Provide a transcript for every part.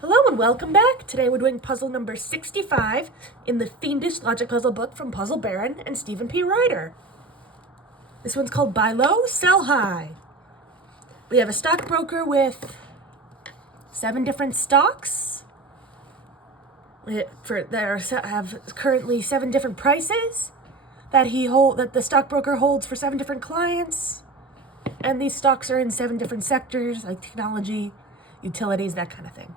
Hello and welcome back. Today we're doing puzzle number 65 in the Fiendish Logic Puzzle book from Puzzle Baron and Stephen P. Ryder. This one's called Buy Low, Sell High. We have a stockbroker with 7 different stocks. Have currently 7 different prices that the stockbroker holds for 7 different clients. And these stocks are in 7 different sectors like technology, utilities, that kind of thing.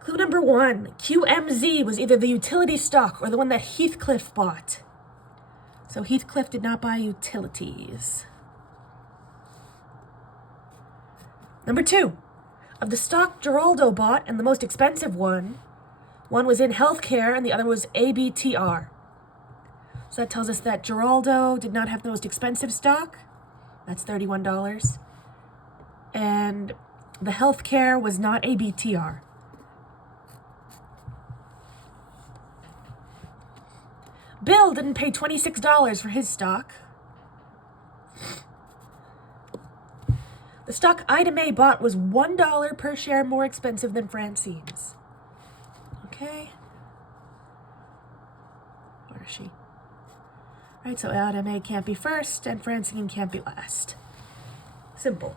Clue number 1, QMZ was either the utility stock or the one that Heathcliff bought. So Heathcliff did not buy utilities. Number 2, of the stock Geraldo bought and the most expensive one was in healthcare and the other was ABTR. So that tells us that Geraldo did not have the most expensive stock. That's $31. And the healthcare was not ABTR. Bill didn't pay $26 for his stock. The stock Ida May bought was $1 per share more expensive than Francine's. Okay. Where is she? Right, so Ida May can't be first and Francine can't be last. Simple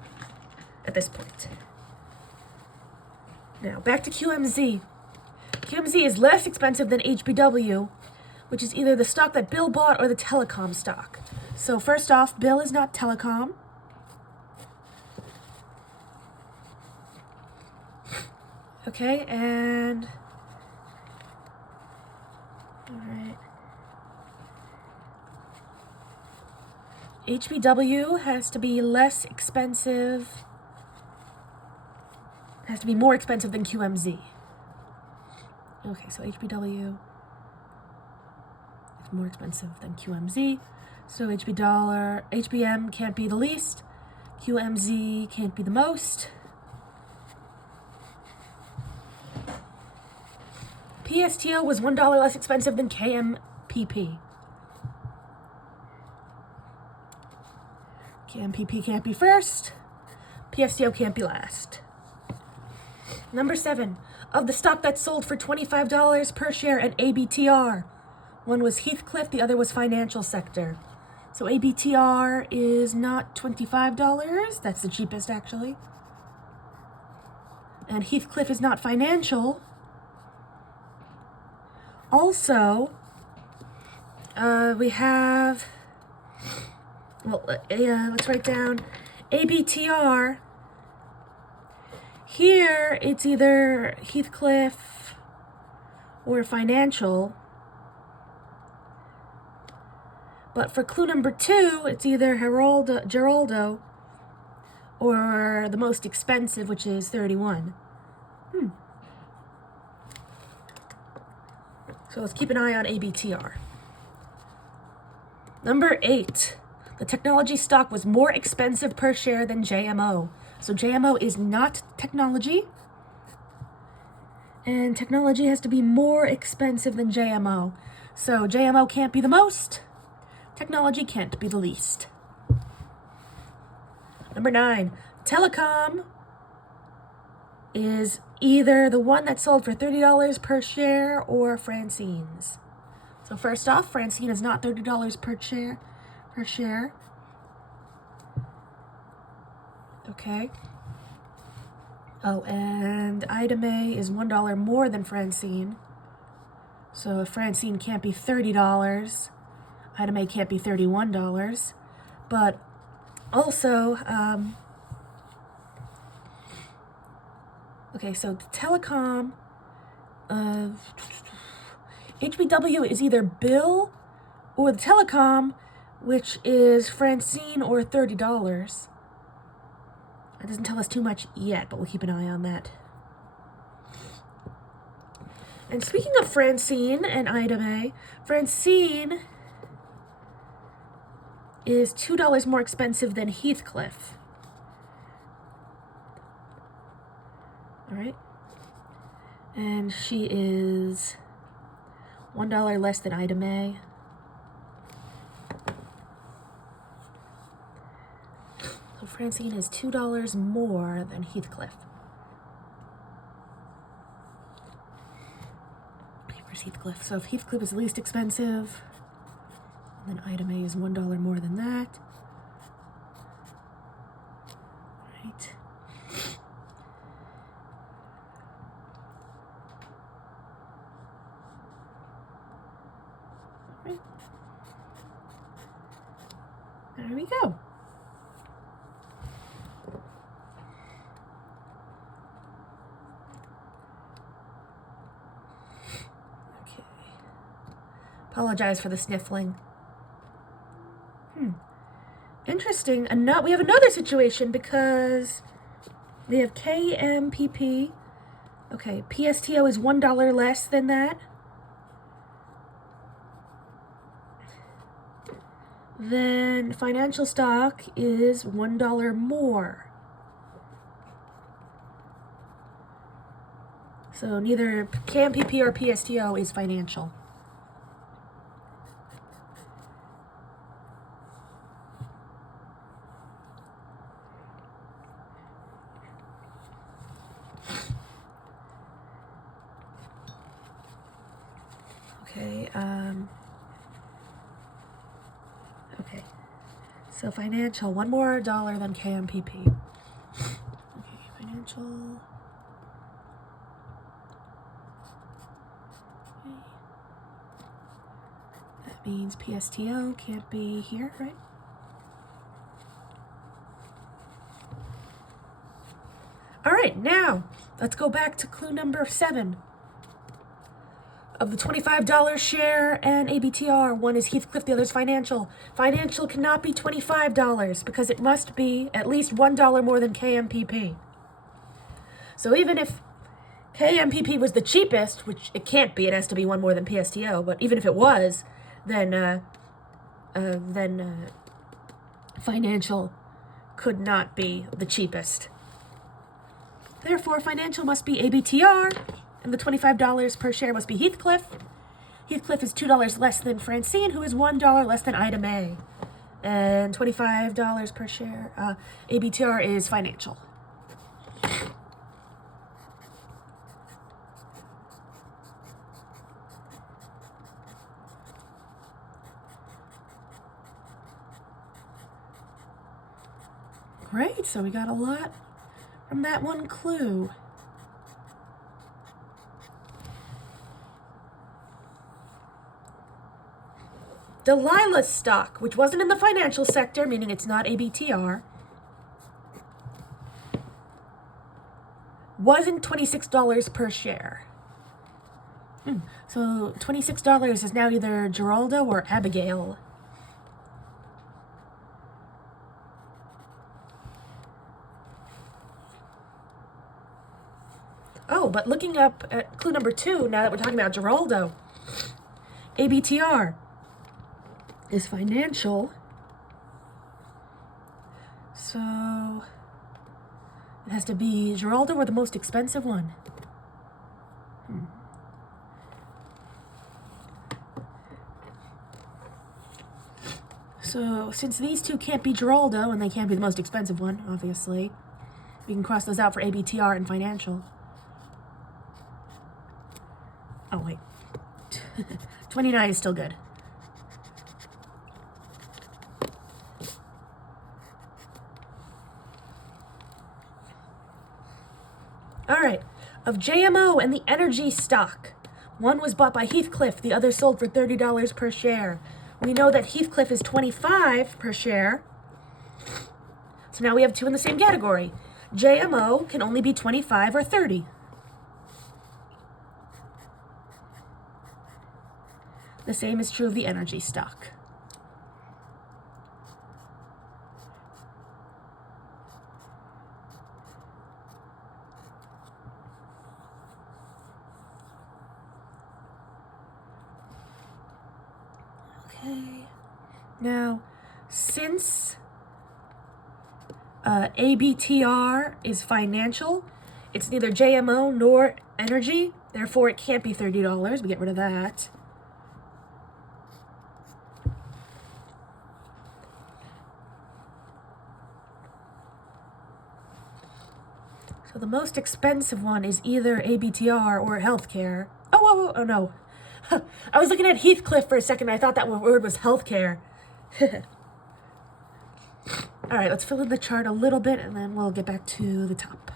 at this point. Now, back to QMZ. QMZ is less expensive than HBW, which is either the stock that Bill bought or the telecom stock. So first off, Bill is not telecom. Okay, and all right. HBW has to be less expensive, has to be more expensive than QMZ. Okay, so HBW is more expensive than QMZ. So HBM can't be the least. QMZ can't be the most. PSTO was $1 less expensive than KMPP. KMPP can't be first. PSTO can't be last. Number 7, of the stock that sold for $25 per share at ABTR. One was Heathcliff, the other was financial sector. So ABTR is not $25. That's the cheapest, actually. And Heathcliff is not financial. Also, we have, let's write down ABTR. Here, it's either Heathcliff or financial. But for clue number 2, it's either Geraldo or the most expensive, which is 31. So let's keep an eye on ABTR. Number 8, the technology stock was more expensive per share than JMO. So JMO is not technology. And technology has to be more expensive than JMO. So JMO can't be the most. Technology can't be the least. Number 9, telecom is either the one that sold for $30 per share or Francine's. So first off, Francine is not $30 per share. Okay. Oh, and Ida May is $1 more than Francine. So if Francine can't be $30, Ida May can't be $31. But also, okay, so the telecom, HBW is either Bill or the telecom, which is Francine or $30. That doesn't tell us too much yet, but we'll keep an eye on that. And speaking of Francine and Ida May, Francine is $2 more expensive than Heathcliff. All right. And she is $1 less than Ida May. So Francine is $2 more than Heathcliff. Okay, where's Heathcliff? So if Heathcliff is least expensive, then item A is $1 more than that. Right. Right. There we go. Okay. Apologize for the sniffling. Interesting. We have another situation because we have KMPP. Okay, PSTO is $1 less than that. Then financial stock is $1 more. So neither KMPP or PSTO is financial. Okay, okay. So financial, $1 more than KMPP. Okay, financial. Okay. That means PSTO can't be here, right? All right, now let's go back to clue number 7. Of the $25 share and ABTR, one is Heathcliff, the other is financial. Financial cannot be $25 because it must be at least $1 more than KMPP. So even if KMPP was the cheapest, which it can't be, it has to be one more than PSTO, but even if it was, then financial could not be the cheapest. Therefore, financial must be ABTR, and the $25 per share must be Heathcliff. Heathcliff is $2 less than Francine, who is $1 less than item A. And $25 per share, ABTR is financial. Great, so we got a lot from that one clue. Delilah's stock, which wasn't in the financial sector, meaning it's not ABTR, wasn't $26 per share. So $26 is now either Geraldo or Abigail. Oh, but looking up at clue number 2, now that we're talking about Geraldo, ABTR is financial. So it has to be Geraldo or the most expensive one. So since these two can't be Geraldo and they can't be the most expensive one, obviously, we can cross those out for ABTR and financial. Oh, wait. 29 is still good. All right. Of JMO and the energy stock, one was bought by Heathcliff, the other sold for $30 per share. We know that Heathcliff is $25 per share. So now we have two in the same category. JMO can only be 25 or 30. The same is true of the energy stock. Okay. Now, since ABTR is financial, it's neither JMO nor energy, therefore it can't be $30. We get rid of that. So the most expensive one is either ABTR or healthcare. Oh no. I was looking at Heathcliff for a second. I thought that word was healthcare. All right, let's fill in the chart a little bit and then we'll get back to the top.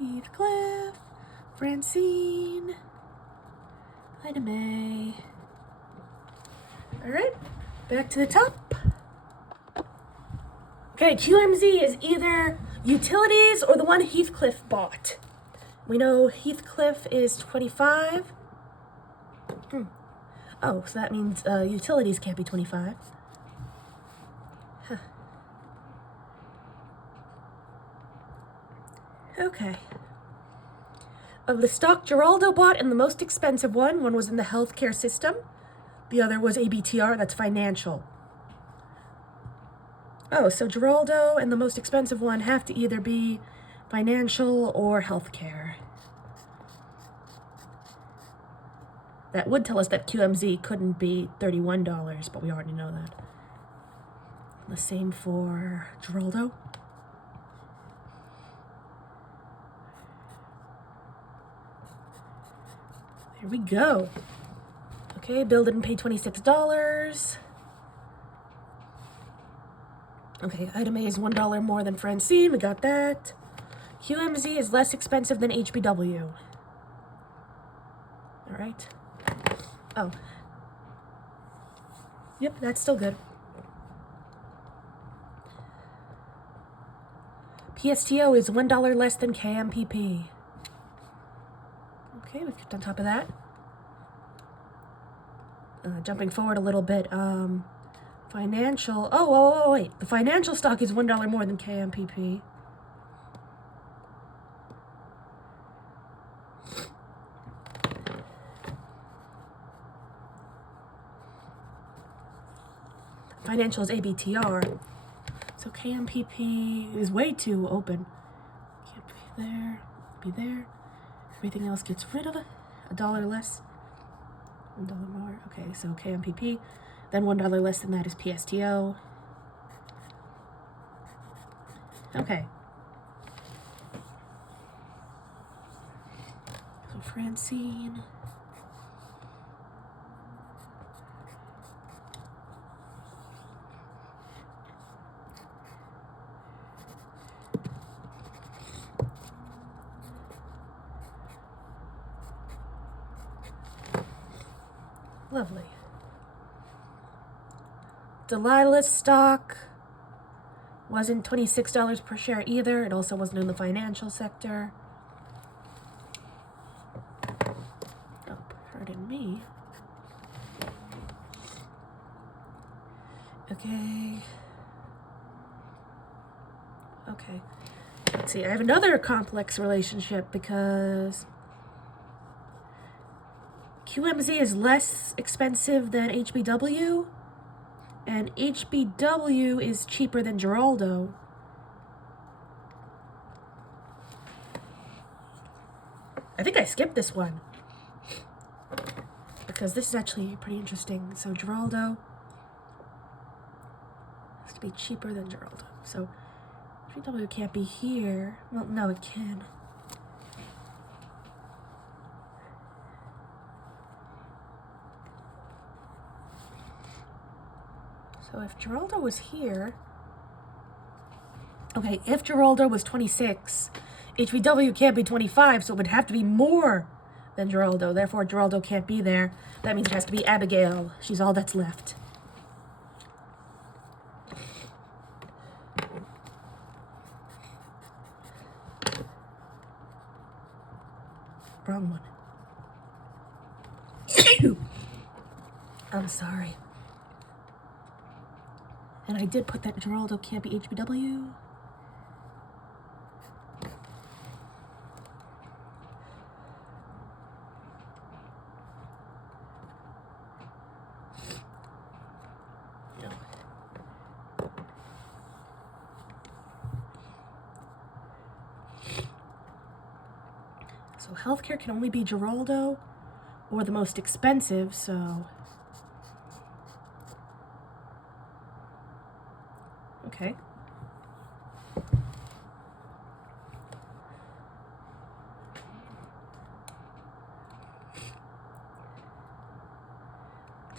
Heathcliff, Francine, Ida May. All right, back to the top. Okay, QMZ is either utilities or the one Heathcliff bought. We know Heathcliff is 25. Oh, so that means utilities can't be 25. Huh. Okay. Of the stock Geraldo bought and the most expensive one was in the healthcare system. The other was ABTR, that's financial. Oh, so Geraldo and the most expensive one have to either be financial or healthcare. That would tell us that QMZ couldn't be $31, but we already know that. The same for Geraldo. There we go. Okay, bill didn't pay $26. Okay, item A is $1 more than Francine, we got that. QMZ is less expensive than HBW. All right. Oh. Yep, that's still good. PSTO is $1 less than KMPP. Okay, we've kept on top of that. Jumping forward a little bit, financial. Oh, wait. The financial stock is $1 more than KMPP. Financial is ABTR. So KMPP is way too open. Can't be there, be there. Everything else gets rid of it. $1 less. $1 more. Okay, so KMPP. Then $1 less than that is PSTO. Okay. So Francine. Lovely. Delilah's stock wasn't $26 per share either. It also wasn't in the financial sector. Oh, pardon me. Okay. Let's see, I have another complex relationship because QMZ is less expensive than HBW, and HBW is cheaper than Geraldo. I think I skipped this one because this is actually pretty interesting. So Geraldo has to be cheaper than Geraldo. So HBW can't be here. Well, no, it can. So if Geraldo was here, okay, if Geraldo was 26, HBW can't be 25, so it would have to be more than Geraldo. Therefore, Geraldo can't be there. That means it has to be Abigail. She's all that's left. Wrong one. I'm sorry. And I did put that Geraldo can't be HBW. No. So healthcare can only be Geraldo or the most expensive, so okay.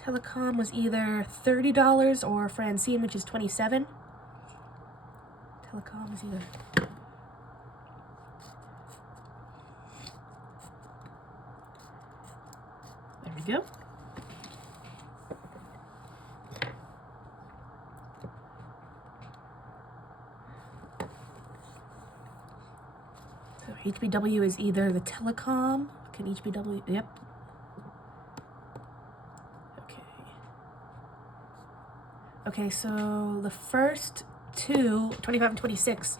Telecom was either $30 or Francine, which is $27. Telecom is either... There we go. So HBW is either the Telecom. Can HBW... Yep. Okay, so the first two, 25 and 26,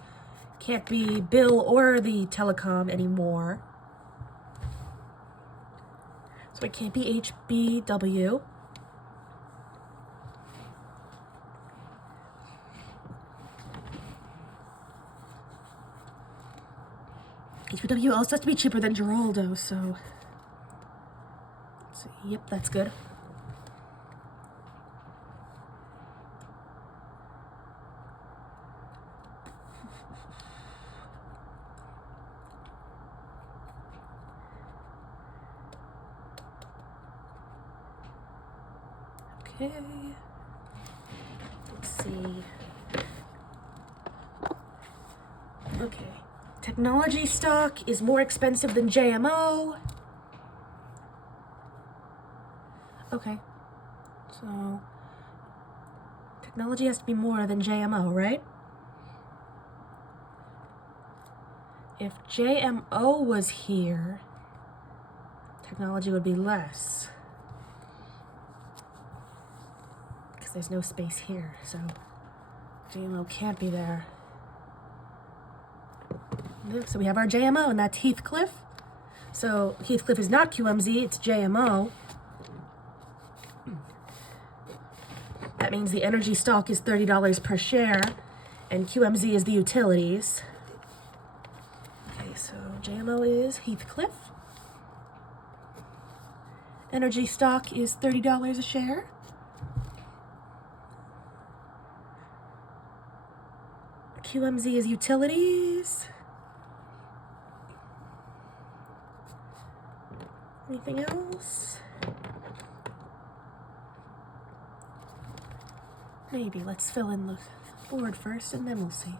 can't be Bill or the Telecom anymore. So it can't be HBW. HBW also has to be cheaper than Geraldo, so... Let's see. Yep, that's good. Okay, let's see. Okay, technology stock is more expensive than JMO. Okay, so technology has to be more than JMO, right? If JMO was here, technology would be less. There's no space here, so JMO can't be there. So we have our JMO, and that's Heathcliff. So Heathcliff is not QMZ, it's JMO. That means the energy stock is $30 per share, and QMZ is the utilities. Okay, so JMO is Heathcliff. Energy stock is $30 a share. QMZ is utilities. Anything else? Maybe. Let's fill in the board first and then we'll see.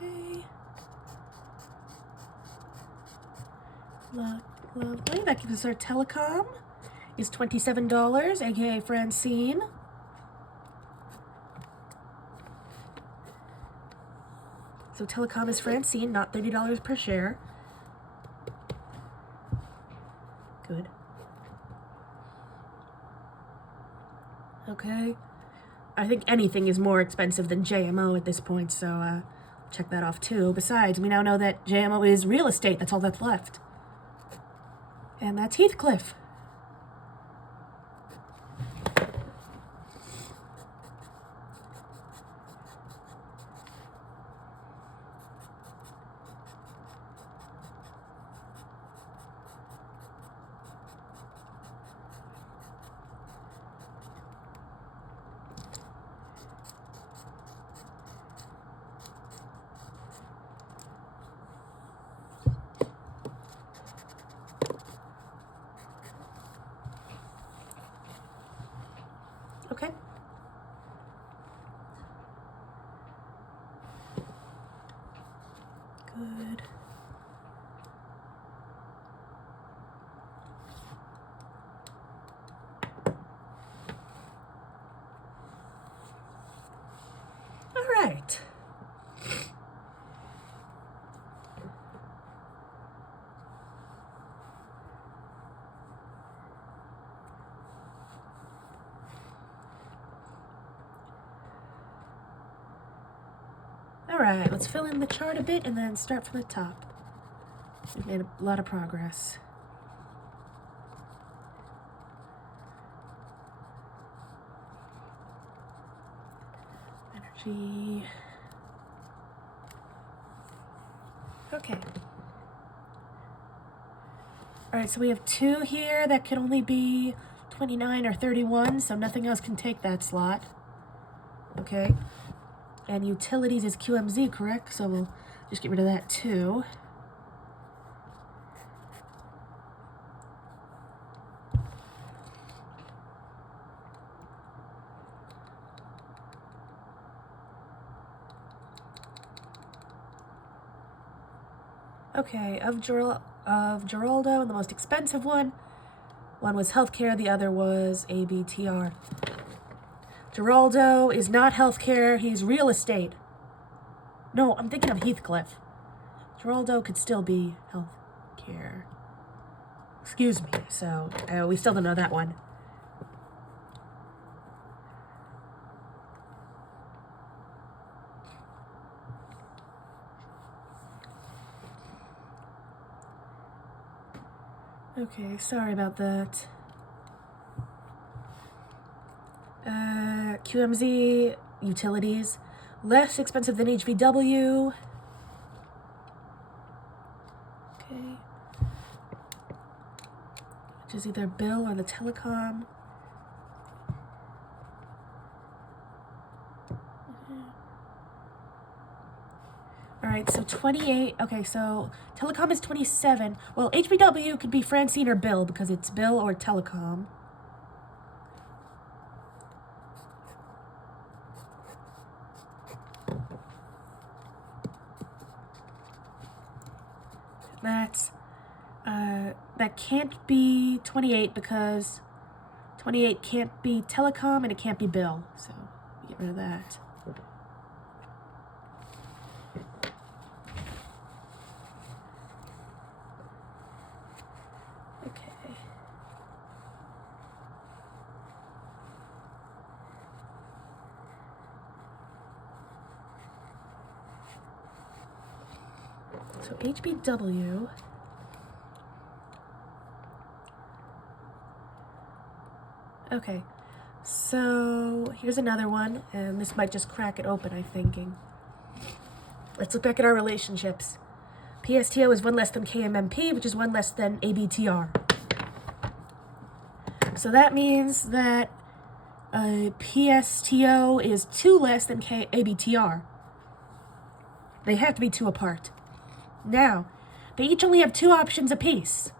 Okay. Lovely. That gives us our Telecom. Is $27, aka Francine. So Telecom is Francine, not $30 per share. Good. Okay. I think anything is more expensive than JMO at this point, so check that off too. Besides, we now know that JMO is real estate. That's all that's left. And that's Heathcliff. Okay. Good. All right. Alright, let's fill in the chart a bit and then start from the top. We've made a lot of progress. Energy. Okay. Alright, so we have 2 here that could only be 29 or 31, so nothing else can take that slot. Okay. And utilities is QMZ, correct? So we'll Just get rid of that too. Okay, of Geraldo, and the most expensive one was healthcare, the other was ABTR. Geraldo is not healthcare, he's real estate. No, I'm thinking of Heathcliff. Geraldo could still be healthcare. Excuse me, so we still don't know that one. Okay, sorry about that. QMZ, utilities, less expensive than HVW. Okay. Which is either bill or the telecom. Alright, so 28. Okay, so telecom is 27. Well, HVW could be Francine or bill because it's bill or telecom. That can't be 28 because 28 can't be telecom and it can't be bill. So get rid of that. Okay. So HBW. Okay, so here's another one, and this might just crack it open, I'm thinking. Let's look back at our relationships. PSTO is 1 less than KMMP, which is 1 less than ABTR. So that means that PSTO is 2 less than ABTR. They have to be 2 apart. Now, they each only have 2 options apiece.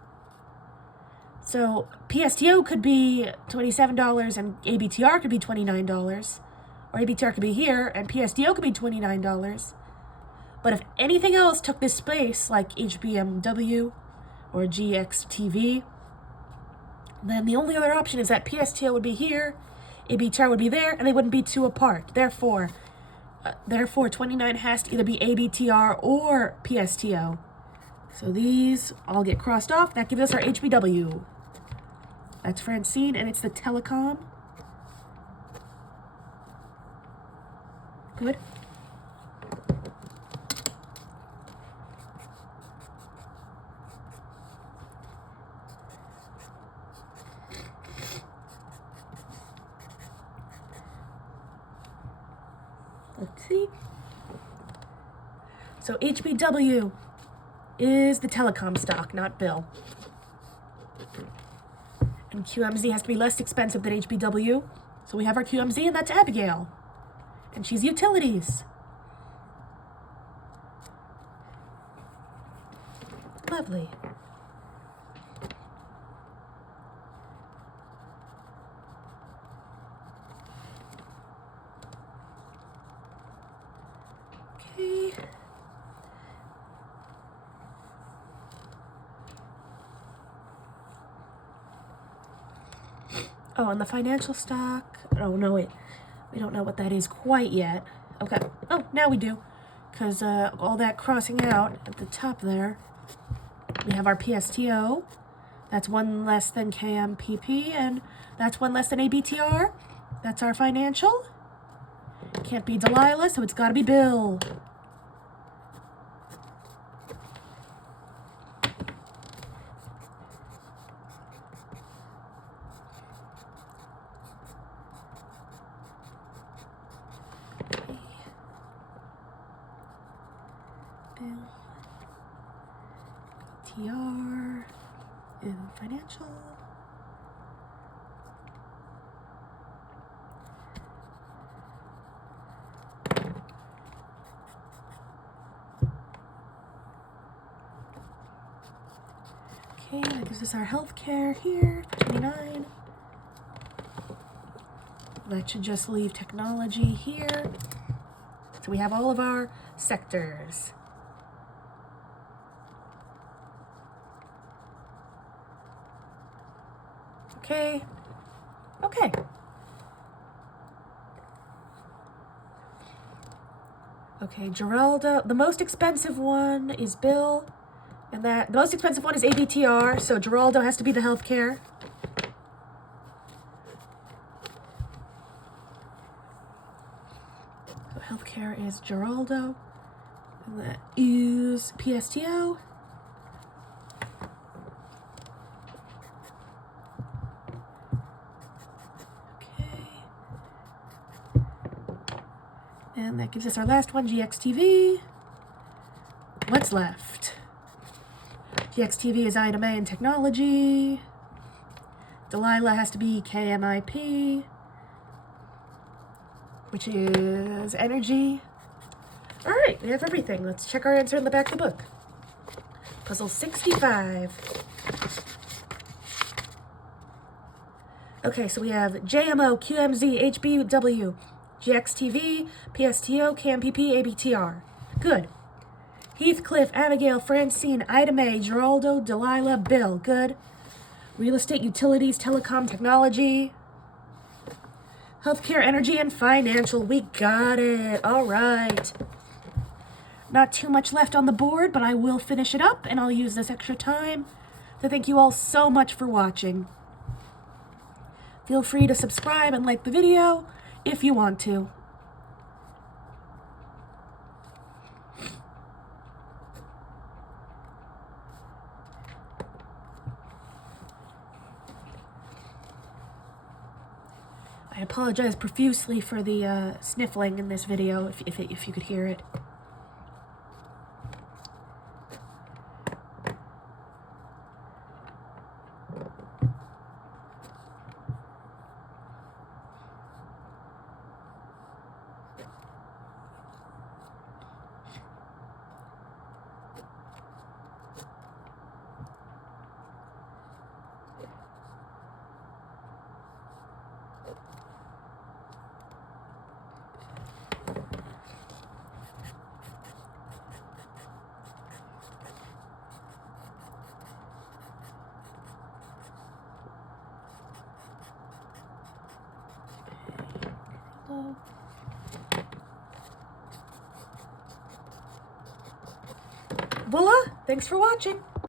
So PSTO could be $27 and ABTR could be $29. Or ABTR could be here and PSTO could be $29. But if anything else took this space, like HBMW or GXTV, then the only other option is that PSTO would be here, ABTR would be there, and they wouldn't be 2 apart. Therefore, 29 has to either be ABTR or PSTO. So these all get crossed off. That gives us our HBW. That's Francine, and it's the telecom. Good. Let's see. So HBW is the telecom stock, not bill. And QMZ has to be less expensive than HBW. So we have our QMZ, and that's Abigail. And she's utilities. Lovely. Okay. Oh, and the financial stock. Oh, no, wait. We don't know what that is quite yet. Okay. Oh, now we do. Because all that crossing out at the top there. We have our PSTO. That's 1 less than KMPP. And that's 1 less than ABTR. That's our financial. Can't be Delilah, so it's got to be Bill. TR in financial. Gives us our healthcare here, 29. That should just leave technology here. So we have all of our sectors. Okay. Okay. Okay, Geraldo. The most expensive one is Bill. And the most expensive one is ABTR, so Geraldo has to be the healthcare. So healthcare is Geraldo. And that is PSTO. Okay. And that gives us our last one, GXTV. What's left? GXTV is item A in technology. Delilah has to be KMIP, which is energy. All right, we have everything. Let's check our answer in the back of the book. Puzzle 65. Okay, so we have JMO, QMZ, HBW, GXTV, PSTO, KMPP, ABTR. Good. Heathcliff, Abigail, Francine, Ida Mae, Geraldo, Delilah, Bill. Good. Real estate, utilities, telecom, technology, healthcare, energy, and financial. We got it. All right. Not too much left on the board, but I will finish it up, and I'll use this extra time to thank you all so much for watching. Feel free to subscribe and like the video if you want to. I apologize profusely for the sniffling in this video, if you could hear it. Voila! Thanks for watching!